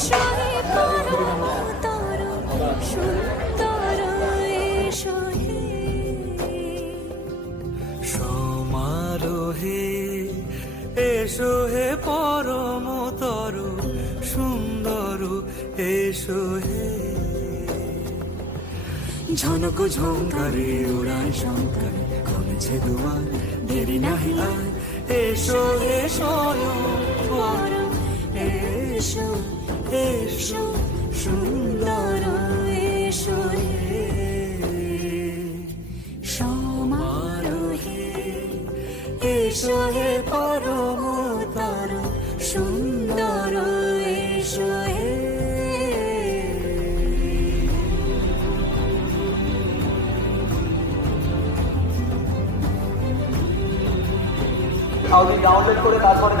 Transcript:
এসো হে পরমতর সুন্দর এসো হে সমারোহে এসো হে পরমতর সুন্দর এসো হে ঝনক ঝঙ্কারে উড়ায় শঙ্কর খুলেছে দুয়ার দেরি নাহি আর এসো হে স্বয়ং পরম এসো এসো সুন্দর এসো হে সমারোহে এসো হে পরমতর সুন্দর এসো হে ডাউনলোড করে তারপরে